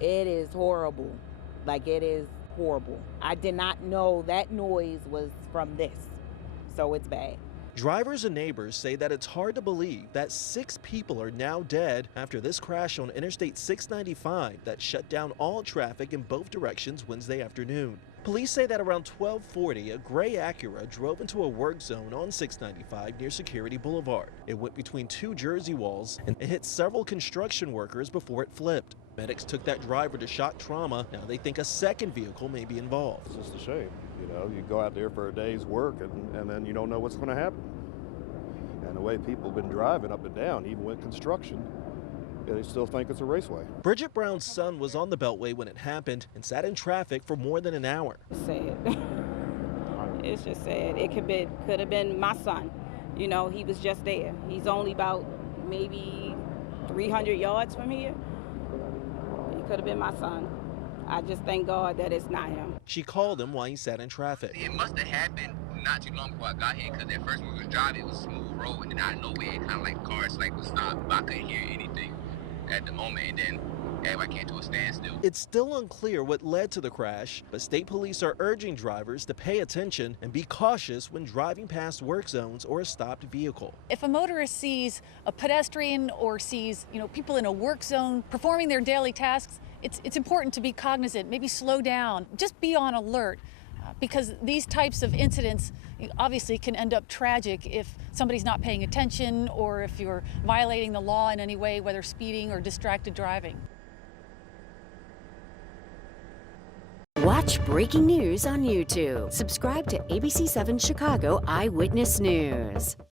It is horrible. Like, it is horrible. I did not know that noise was from this, so it's bad. Drivers and neighbors say that it's hard to believe that 6 people are now dead after this crash on Interstate 695 that shut down all traffic in both directions Wednesday afternoon. Police say that around 12:40, a gray Acura drove into a work zone on 695 near Security Boulevard. It went between 2 Jersey walls and it hit several construction workers before it flipped. Medics took that driver to shock trauma. Now they think a second vehicle may be involved. It's just a shame. You know, you go out there for a day's work and then you don't know what's going to happen. And the way people have been driving up and down, even with construction, they still think it's a raceway. Bridget Brown's son was on the Beltway when it happened and sat in traffic for more than an hour. Sad. It's just sad. It could have been my son. You know, he was just there. He's only about maybe 300 yards from here. He could have been my son. I just thank God that it's not him. She called him while he sat in traffic. It must have happened not too long before I got here, because at first when we was driving, it was a smooth road, and then out of nowhere, it kind of like cars like would stop, but I couldn't hear anything at the moment, and then everybody came to a standstill. It's still unclear what led to the crash, but state police are urging drivers to pay attention and be cautious when driving past work zones or a stopped vehicle. If a motorist sees a pedestrian or sees, people in a work zone performing their daily tasks, it's important to be cognizant, maybe slow down, just be on alert. Because these types of incidents obviously can end up tragic if somebody's not paying attention or if you're violating the law in any way, whether speeding or distracted driving. Watch breaking news on YouTube. Subscribe to ABC7 Chicago Eyewitness News.